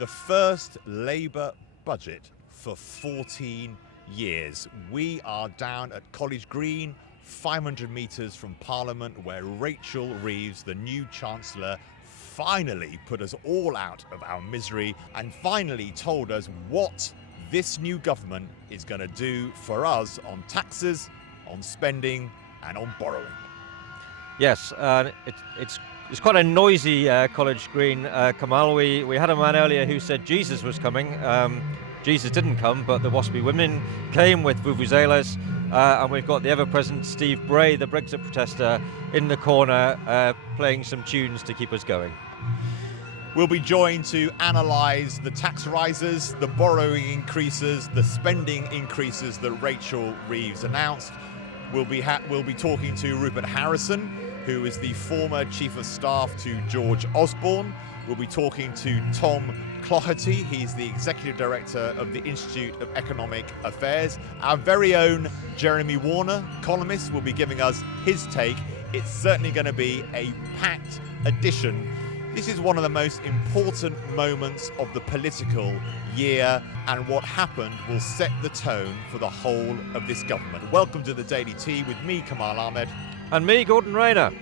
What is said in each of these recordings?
the first Labour budget for 14 years. We are down at College Green, 500 metres from Parliament, where Rachel Reeves, the new Chancellor, finally put us all out of our misery and finally told us what this new government is going to do for us on taxes, on spending and on borrowing. Yes, it's quite a noisy College Green, Kamal. We had a man earlier who said Jesus was coming. Jesus didn't come, but the waspy women came with vuvuzelas, and we've got the ever-present Steve Bray, the Brexit protester, in the corner playing some tunes to keep us going. We'll be joined to analyse the tax rises, the borrowing increases, the spending increases that Rachel Reeves announced. We'll be talking to Rupert Harrison, who is the former Chief of Staff to George Osborne. We'll be talking to Tom Clougherty. He's the Executive Director of the Institute of Economic Affairs. Our very own Jeremy Warner, columnist, will be giving us his take. It's certainly going to be a packed edition. This is one of the most important moments of the political year, and what happened will set the tone for the whole of this government. Welcome to the Daily Tea with me, Kamal Ahmed. And me, Gordon Rayner.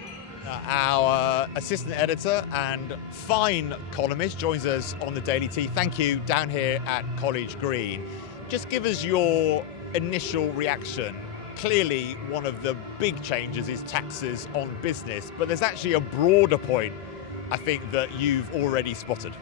Our assistant editor and fine columnist joins us on the Daily Tea. Thank you, down here at College Green. Just give us your initial reaction. Clearly, one of the big changes is taxes on business, but there's actually a broader point, I think, that you've already spotted.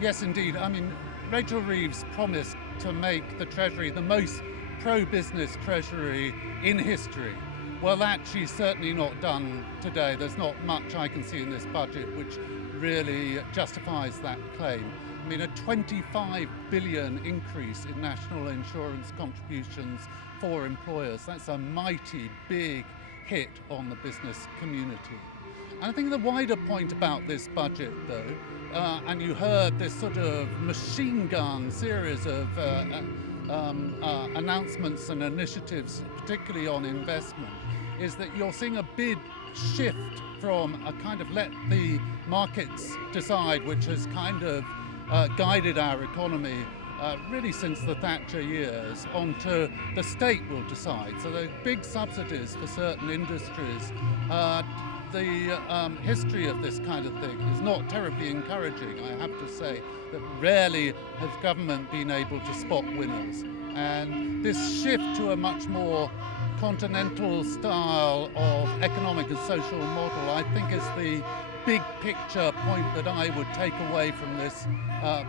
Yes, indeed. I mean, Rachel Reeves promised to make the Treasury the most pro-business Treasury in history. Well, that she's certainly not done today. There's not much I can see in this budget which really justifies that claim. I mean, a 25 billion increase in national insurance contributions for employers, that's a mighty big hit on the business community. And I think the wider point about this budget, though, and you heard this sort of machine gun series of announcements and initiatives, particularly on investment, is that you're seeing a big shift from a kind of let the markets decide, which has kind of guided our economy really since the Thatcher years, onto the state will decide. So the big subsidies for certain industries. The history of this kind of thing is not terribly encouraging, I have to say, that rarely has government been able to spot winners. And this shift to a much more continental style of economic and social model, I think, is the big picture point that I would take away from this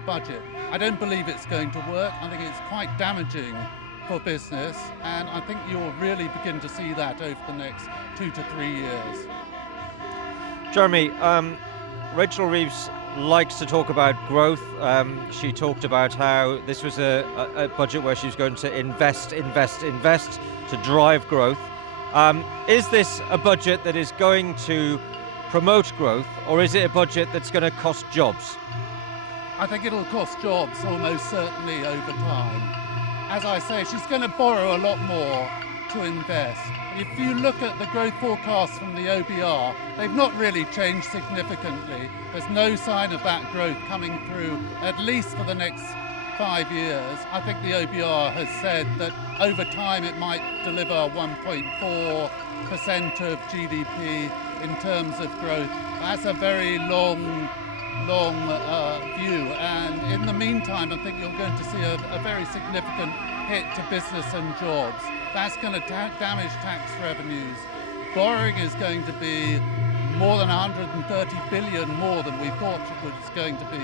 budget. I don't believe it's going to work. I think it's quite damaging for business, and I think you'll really begin to see that over the next 2 to 3 years. Jeremy, Rachel Reeves likes to talk about growth. She talked about how this was a budget where she was going to invest to drive growth. Is this a budget that is going to promote growth, or is it a budget that's going to cost jobs? I think it'll cost jobs almost certainly over time. As I say, she's going to borrow a lot more to invest. If you look at the growth forecasts from the OBR, they've not really changed significantly. There's no sign of that growth coming through, at least for the next 5 years. I think the OBR has said that over time it might deliver 1.4% of GDP in terms of growth. That's a very long view, and in the meantime I think you're going to see a very significant hit to business and jobs. That's going to damage tax revenues. Borrowing is going to be more than 130 billion more than we thought it was going to be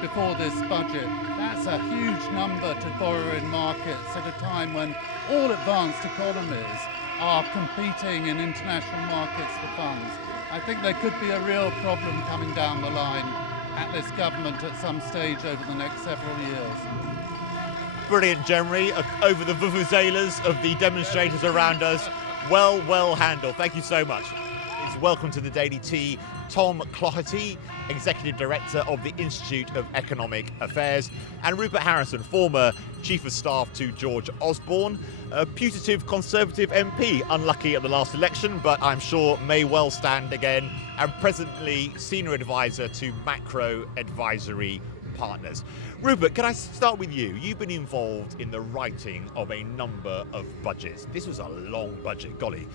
before this budget. That's a huge number to borrow in markets at a time when all advanced economies are competing in international markets for funds. I think there could be a real problem coming down the line at this government at some stage over the next several years. Brilliant, Jeremy. Over the vuvuzelas of the demonstrators around us. Well handled. Thank you so much. Welcome to the Daily Tea, Tom Clougherty, Executive Director of the Institute of Economic Affairs, and Rupert Harrison, former Chief of Staff to George Osborne, a putative Conservative MP, unlucky at the last election, but I'm sure may well stand again, and presently Senior Advisor to Macro Advisory partners. Rupert, can I start with you? You've been involved in the writing of a number of budgets. This was a long budget, golly.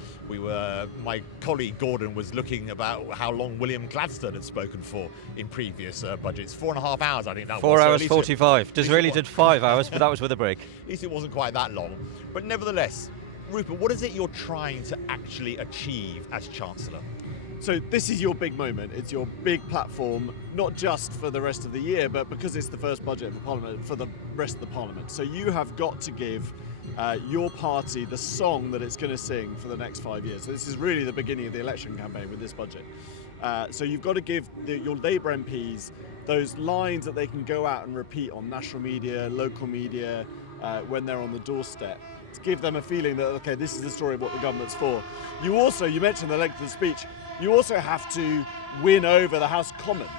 My colleague Gordon was looking about how long William Gladstone had spoken for in previous budgets. 4.5 hours, I think that was. 4 So at hours least 45. Disraeli did 5 hours, but that was with a break. At least it wasn't quite that long. But nevertheless, Rupert, what is it you're trying to actually achieve as Chancellor? So this is your big moment. It's your big platform, not just for the rest of the year, but because it's the first budget of the Parliament, for the rest of the Parliament. So you have got to give your party the song that it's going to sing for the next 5 years. So this is really the beginning of the election campaign with this budget. So you've got to give your Labour MPs those lines that they can go out and repeat on national media, local media, when they're on the doorstep, to give them a feeling that, okay, this is the story of what the government's for. You mentioned the length of the speech, you also have to win over the House of Commons.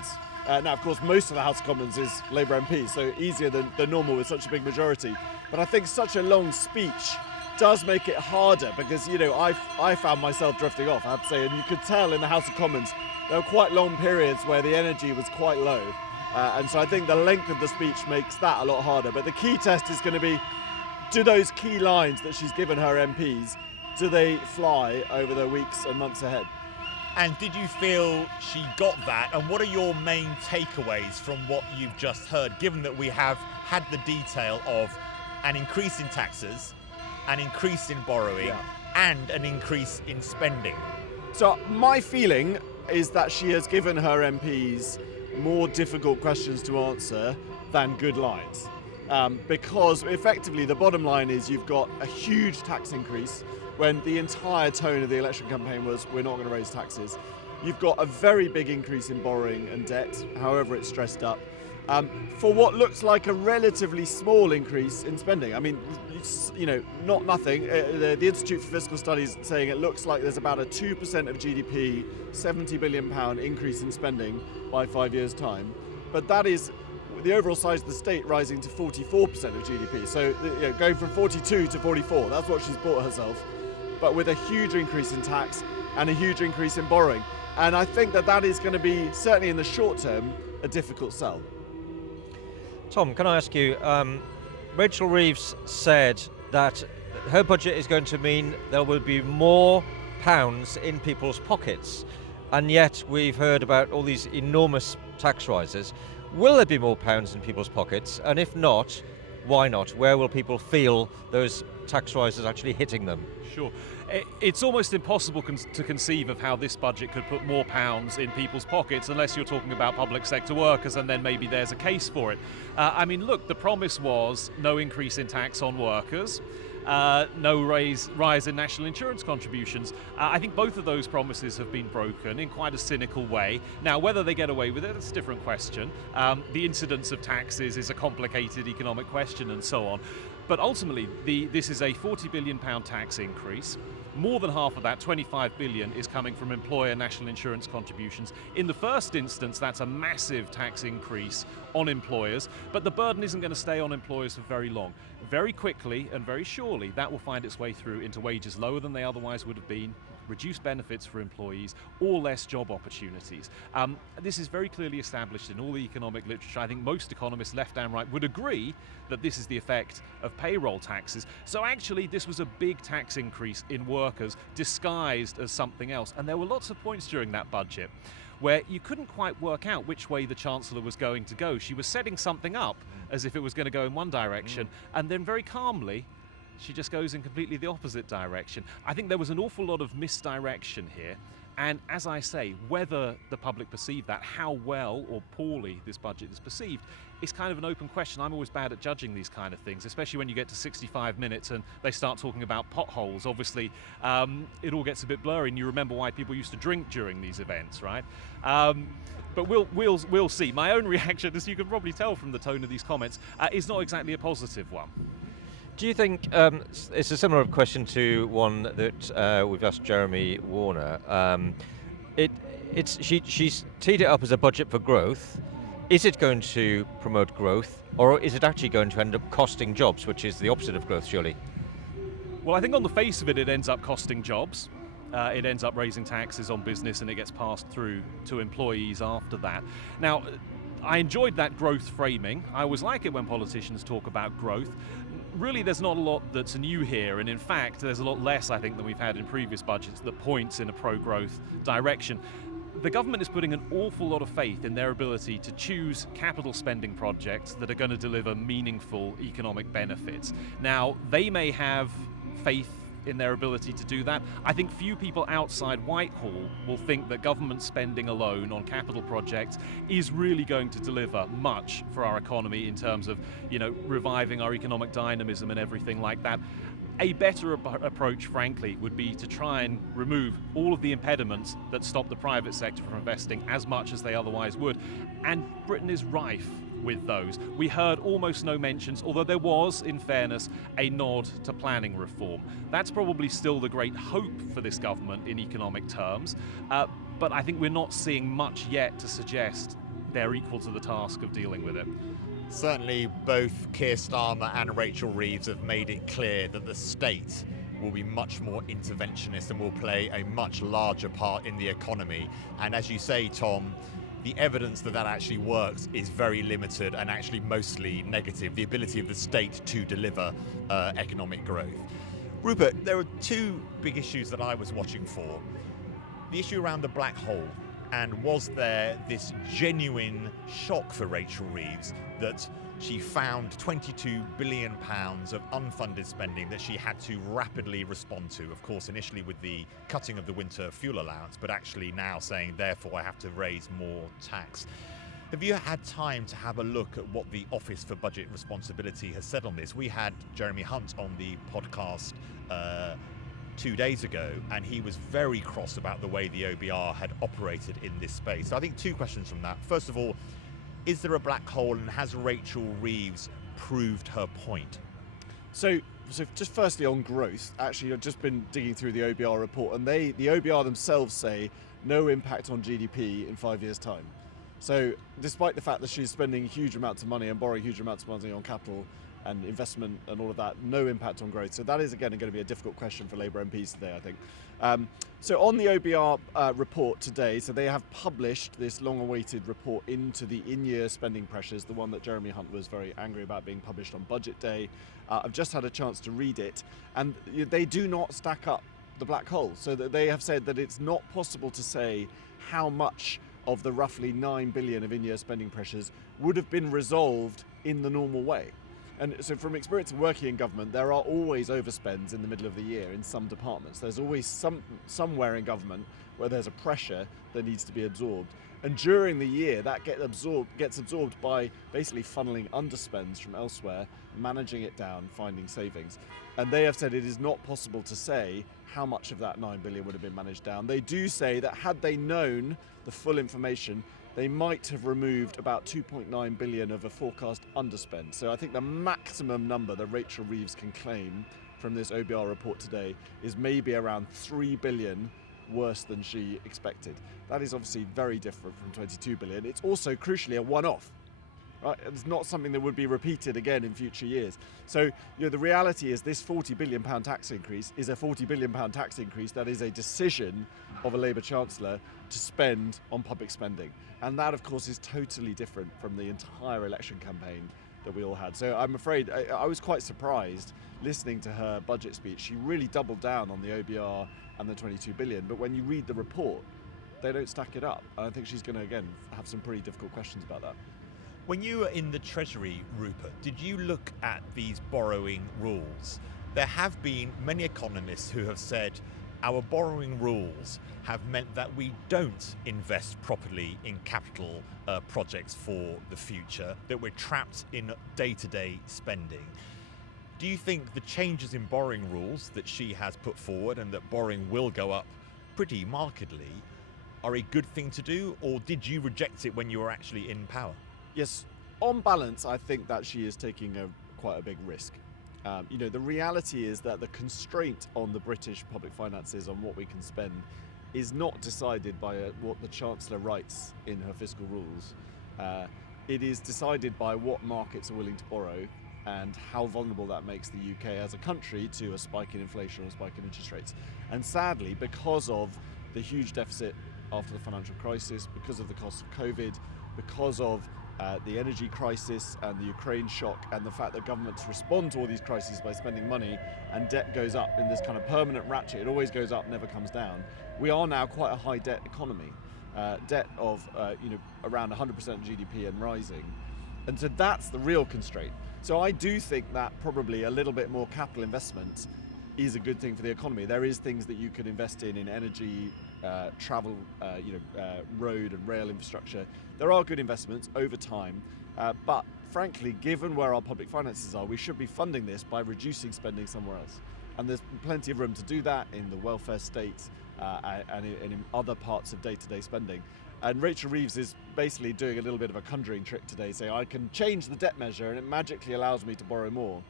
Now, of course, most of the House of Commons is Labour MPs, so easier than normal with such a big majority. But I think such a long speech does make it harder because, I found myself drifting off, I have to say, and you could tell in the House of Commons there were quite long periods where the energy was quite low. And so I think the length of the speech makes that a lot harder. But the key test is going to be, do those key lines that she's given her MPs, do they fly over the weeks and months ahead? And did you feel she got that? And what are your main takeaways from what you've just heard, given that we have had the detail of an increase in taxes, an increase in borrowing, and an increase in spending? So my feeling is that she has given her MPs more difficult questions to answer than good lines. Because effectively the bottom line is you've got a huge tax increase when the entire tone of the election campaign was we're not going to raise taxes. You've got a very big increase in borrowing and debt, however it's stressed up, for what looks like a relatively small increase in spending. I mean, it's, not nothing. The Institute for Fiscal Studies is saying it looks like there's about a 2% of GDP, £70 billion increase in spending by 5 years' time. But that is the overall size of the state rising to 44% of GDP. So going from 42 to 44, that's what she's bought herself, but with a huge increase in tax and a huge increase in borrowing. And I think that is going to be, certainly in the short term, a difficult sell. Tom, can I ask you, Rachel Reeves said that her budget is going to mean there will be more pounds in people's pockets, and yet we've heard about all these enormous tax rises. Will there be more pounds in people's pockets? And if not, why not? Where will people feel those tax rises actually hitting them? Sure. It's almost impossible to conceive of how this budget could put more pounds in people's pockets unless you're talking about public sector workers, and then maybe there's a case for it. Look, the promise was no increase in tax on workers, no rise in national insurance contributions. I think both of those promises have been broken in quite a cynical way. Now, whether they get away with it, that's a different question. The incidence of taxes is a complicated economic question and so on. But ultimately, this is a £40 billion tax increase. More than half of that, 25 billion, is coming from employer national insurance contributions. In the first instance, that's a massive tax increase on employers, but the burden isn't going to stay on employers for very long. Very quickly and very surely, that will find its way through into wages lower than they otherwise would have been, reduced benefits for employees, or less job opportunities. This is very clearly established in all the economic literature. I think most economists, left and right, would agree that this is the effect of payroll taxes. So actually, this was a big tax increase in workers disguised as something else. And there were lots of points during that budget where you couldn't quite work out which way the Chancellor was going to go. She was setting something up as if it was going to go in one direction, and then very calmly, she just goes in completely the opposite direction. I think there was an awful lot of misdirection here. And as I say, whether the public perceive that, how well or poorly this budget is perceived, is kind of an open question. I'm always bad at judging these kind of things, especially when you get to 65 minutes and they start talking about potholes. Obviously, it all gets a bit blurry, and you remember why people used to drink during these events, right? But we'll see. My own reaction, as you can probably tell from the tone of these comments, is not exactly a positive one. Do you think, it's a similar question to one that we've asked Jeremy Warner, she's teed it up as a budget for growth. Is it going to promote growth, or is it actually going to end up costing jobs, which is the opposite of growth, surely? Well, I think on the face of it, it ends up costing jobs. It ends up raising taxes on business, and it gets passed through to employees after that. Now, I enjoyed that growth framing. I always like it when politicians talk about growth. Really, there's not a lot that's new here, and in fact, there's a lot less, I think, than we've had in previous budgets that points in a pro-growth direction. The government is putting an awful lot of faith in their ability to choose capital spending projects that are going to deliver meaningful economic benefits. Now, they may have faith in their ability to do that. I think few people outside Whitehall will think that government spending alone on capital projects is really going to deliver much for our economy in terms of, reviving our economic dynamism and everything like that. A better approach, frankly, would be to try and remove all of the impediments that stop the private sector from investing as much as they otherwise would. And Britain is rife with those. We heard almost no mentions, although there was, in fairness, a nod to planning reform. That's probably still the great hope for this government in economic terms, but I think we're not seeing much yet to suggest they're equal to the task of dealing with it. Certainly, both Keir Starmer and Rachel Reeves have made it clear that the state will be much more interventionist and will play a much larger part in the economy. And as you say, Tom, the evidence that actually works is very limited and actually mostly negative, the ability of the state to deliver economic growth. Rupert, there are two big issues that I was watching for. The issue around the black hole, and was there this genuine shock for Rachel Reeves that she found £22 billion of unfunded spending that she had to rapidly respond to, of course, initially with the cutting of the winter fuel allowance, but actually now saying, therefore, I have to raise more tax. Have you had time to have a look at what the Office for Budget Responsibility has said on this? We had Jeremy Hunt on the podcast 2 days ago, and he was very cross about the way the OBR had operated in this space. So I think two questions from that. First of all, is there a black hole, and has Rachel Reeves proved her point? So just firstly on growth, actually I've just been digging through the OBR report, and the OBR themselves say no impact on GDP in 5 years' time. So despite the fact that she's spending huge amounts of money and borrowing huge amounts of money on capital and investment and all of that, no impact on growth. So that is again going to be a difficult question for Labour MPs today, I think. So on the OBR report today, so they have published this long-awaited report into the in-year spending pressures, the one that Jeremy Hunt was very angry about being published on Budget Day. I've just had a chance to read it, and they do not stack up the black hole. So that they have said that it's not possible to say how much of the roughly 9 billion of in-year spending pressures would have been resolved in the normal way. And so from experience of working in government, there are always overspends in the middle of the year in some departments. There's always somewhere in government where there's a pressure that needs to be absorbed. And during the year, that gets absorbed by basically funneling underspends from elsewhere, managing it down, finding savings. And they have said it is not possible to say how much of that 9 billion would have been managed down. They do say that had they known the full information, they might have removed about 2.9 billion of a forecast underspend. So I think the maximum number that Rachel Reeves can claim from this OBR report today is maybe around 3 billion worse than she expected. That is obviously very different from 22 billion. It's also crucially a one-off. Right? It's not something that would be repeated again in future years. So the reality is this £40 billion tax increase is a £40 billion tax increase that is a decision of a Labour Chancellor to spend on public spending. And that, of course, is totally different from the entire election campaign that we all had. So I'm afraid I was quite surprised listening to her budget speech. She really doubled down on the OBR and the 22 billion. But when you read the report, they don't stack it up. And I think she's going to, again, have some pretty difficult questions about that. When you were in the Treasury, Rupert, did you look at these borrowing rules? There have been many economists who have said our borrowing rules have meant that we don't invest properly in capital projects for the future, that we're trapped in day-to-day spending. Do you think the changes in borrowing rules that she has put forward, and that borrowing will go up pretty markedly, are a good thing to do, or did you reject it when you were actually in power? Yes, on balance, I think that she is taking quite a big risk. The reality is that the constraint on the British public finances on what we can spend is not decided by what the Chancellor writes in her fiscal rules. It is decided by what markets are willing to borrow and how vulnerable that makes the UK as a country to a spike in inflation or a spike in interest rates. And sadly, because of the huge deficit after the financial crisis, because of the cost of COVID, because of the energy crisis and the Ukraine shock and the fact that governments respond to all these crises by spending money and debt goes up in this kind of permanent ratchet. It always goes up, never comes down. We are now quite a high debt economy, debt of around 100% GDP and rising. And so that's the real constraint. So I do think that probably a little bit more capital investment is a good thing for the economy. There is things that you could invest in energy, travel, road and rail infrastructure. There are good investments over time, but frankly, given where our public finances are, we should be funding this by reducing spending somewhere else. And there's plenty of room to do that in the welfare state and in other parts of day-to-day spending. And Rachel Reeves is basically doing a little bit of a conjuring trick today, saying I can change the debt measure and it magically allows me to borrow more.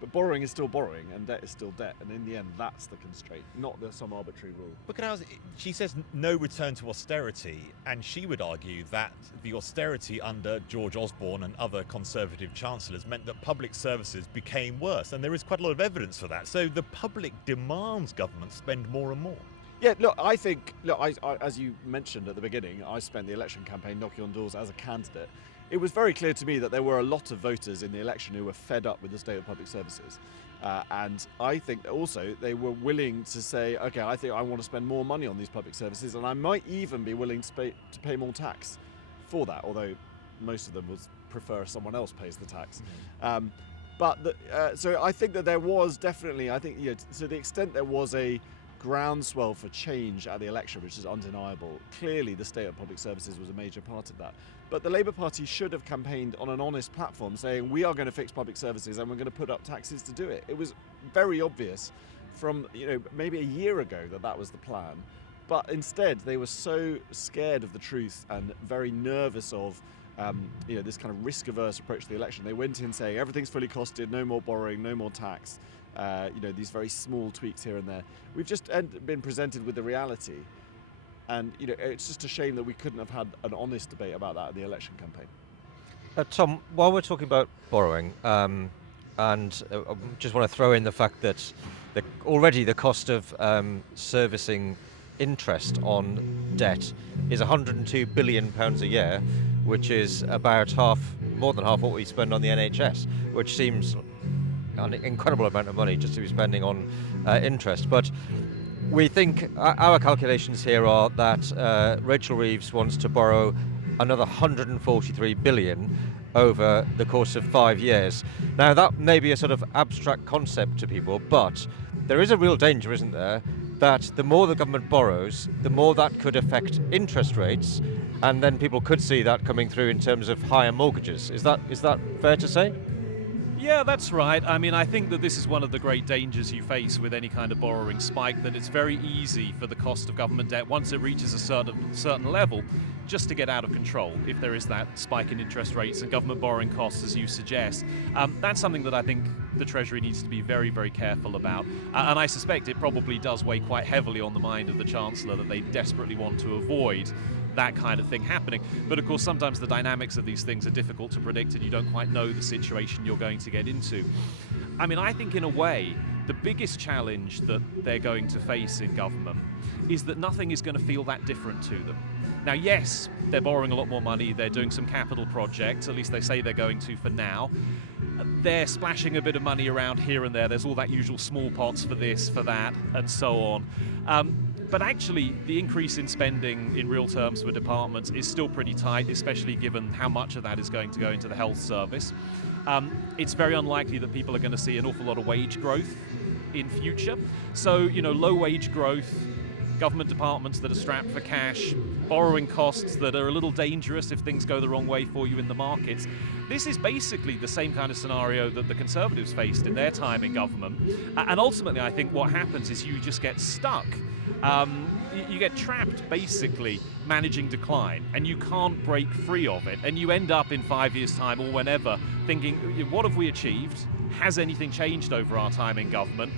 But borrowing is still borrowing and debt is still debt, and in the end that's the constraint, not some arbitrary rule. Look at how she says no return to austerity, and she would argue that the austerity under George Osborne and other Conservative chancellors meant that public services became worse, and there is quite a lot of evidence for that. So the public demands government spend more and more. Yeah, look, I think, I, as you mentioned at the beginning, I spent the election campaign knocking on doors as a candidate. It was very clear to me that there were a lot of voters in the election who were fed up with the state of public services. And I think that also they were willing to say, okay, I think I want to spend more money on these public services, and I might even be willing to pay more tax for that, although most of them would prefer someone else pays the tax. So I think that there was definitely, to the extent there was a groundswell for change at the election, which is undeniable. Clearly the state of public services was a major part of that. But the Labour Party should have campaigned on an honest platform saying we are going to fix public services and we're going to put up taxes to do it. It was very obvious from maybe a year ago that was the plan. But instead they were so scared of the truth and very nervous of this kind of risk-averse approach to the election. They went in saying everything's fully costed, no more borrowing, no more tax. These very small tweaks here and there. We've just been presented with the reality, and it's just a shame that we couldn't have had an honest debate about that in the election campaign. Tom, while we're talking about borrowing, and I just want to throw in the fact that already the cost of servicing interest on debt is £102 billion a year, which is about more than half what we spend on the NHS, which seems an incredible amount of money just to be spending on interest. But we think our calculations here are that Rachel Reeves wants to borrow another 143 billion over the course of 5 years. Now that may be a sort of abstract concept to people, but there is a real danger, isn't there, that the more the government borrows, the more that could affect interest rates, and then people could see that coming through in terms of higher mortgages. Is that fair to say? Yeah, that's right. I mean, I think that this is one of the great dangers you face with any kind of borrowing spike, that it's very easy for the cost of government debt, once it reaches a certain level, just to get out of control if there is that spike in interest rates and government borrowing costs, as you suggest. That's something that I think the Treasury needs to be very, very careful about. And I suspect it probably does weigh quite heavily on the mind of the Chancellor that they desperately want to avoid that kind of thing happening. But of course, sometimes the dynamics of these things are difficult to predict and you don't quite know the situation you're going to get into. I mean, I think in a way, the biggest challenge that they're going to face in government is that nothing is going to feel that different to them. Now, yes, they're borrowing a lot more money, they're doing some capital projects, at least they say they're going to for now. They're splashing a bit of money around here and there, there's all that usual small pots for this, for that, and so on. But actually, the increase in spending in real terms for departments is still pretty tight, especially given how much of that is going to go into the health service. It's very unlikely that people are going to see an awful lot of wage growth in future. So, low wage growth, government departments that are strapped for cash, borrowing costs that are a little dangerous if things go the wrong way for you in the markets. This is basically the same kind of scenario that the Conservatives faced in their time in government. And ultimately, I think what happens is you just get stuck. You get trapped basically managing decline, and you can't break free of it, and you end up in 5 years' time or whenever thinking, what have we achieved? Has anything changed over our time in government?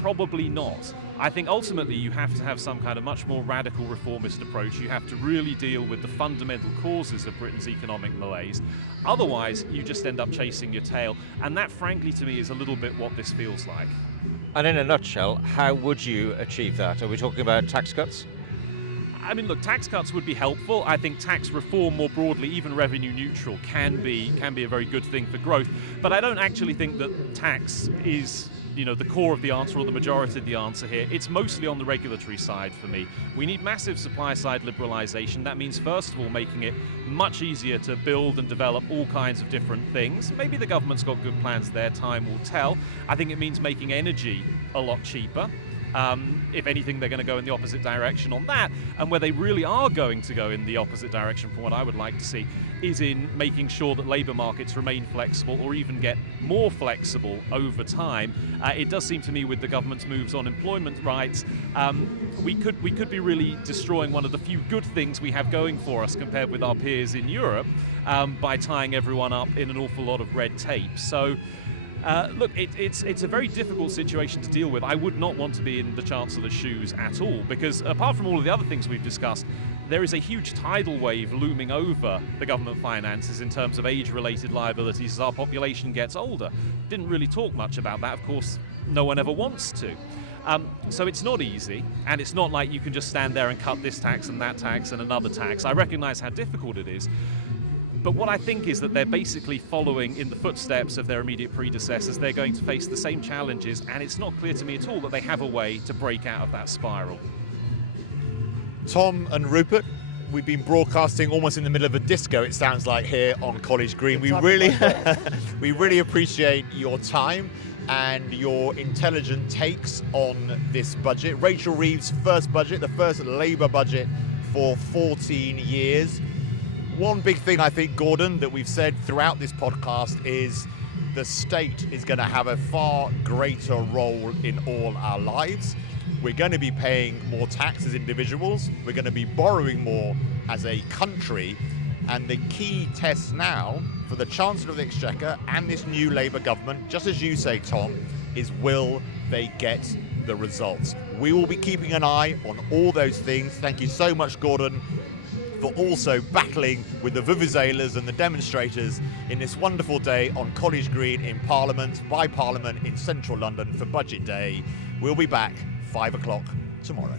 Probably not. I think ultimately you have to have some kind of much more radical reformist approach. You have to really deal with the fundamental causes of Britain's economic malaise. Otherwise, you just end up chasing your tail, and that frankly to me is a little bit what this feels like. And in a nutshell, how would you achieve that? Are we talking about tax cuts? I mean, look, tax cuts would be helpful. I think tax reform more broadly, even revenue neutral, can be a very good thing for growth. But I don't actually think that tax is, the core of the answer or the majority of the answer here. It's mostly on the regulatory side for me. We need massive supply side liberalisation. That means, first of all, making it much easier to build and develop all kinds of different things. Maybe the government's got good plans there, time will tell. I think it means making energy a lot cheaper. If anything, they're going to go in the opposite direction on that. And where they really are going to go in the opposite direction from what I would like to see is in making sure that labour markets remain flexible or even get more flexible over time. It does seem to me with the government's moves on employment rights, we could be really destroying one of the few good things we have going for us compared with our peers in Europe by tying everyone up in an awful lot of red tape. So look, it's a very difficult situation to deal with. I would not want to be in the Chancellor's shoes at all, because apart from all of the other things we've discussed, there is a huge tidal wave looming over the government finances in terms of age-related liabilities as our population gets older. Didn't really talk much about that. Of course, no one ever wants to. So it's not easy, and it's not like you can just stand there and cut this tax and that tax and another tax. I recognise how difficult it is. But what I think is that they're basically following in the footsteps of their immediate predecessors. They're going to face the same challenges, and it's not clear to me at all that they have a way to break out of that spiral. Tom and Rupert, we've been broadcasting almost in the middle of a disco, it sounds like, here on College Green. We really appreciate your time and your intelligent takes on this budget. Rachel Reeves' first budget, the first Labour budget for 14 years. One big thing I think, Gordon, that we've said throughout this podcast is the state is going to have a far greater role in all our lives. We're going to be paying more tax as individuals. We're going to be borrowing more as a country. And the key test now for the Chancellor of the Exchequer and this new Labour government, just as you say, Tom, is will they get the results? We will be keeping an eye on all those things. Thank you so much, Gordon, for also battling with the vuvuzelas and the demonstrators in this wonderful day on College Green in Parliament, by Parliament in central London for Budget Day. We'll be back 5 o'clock tomorrow.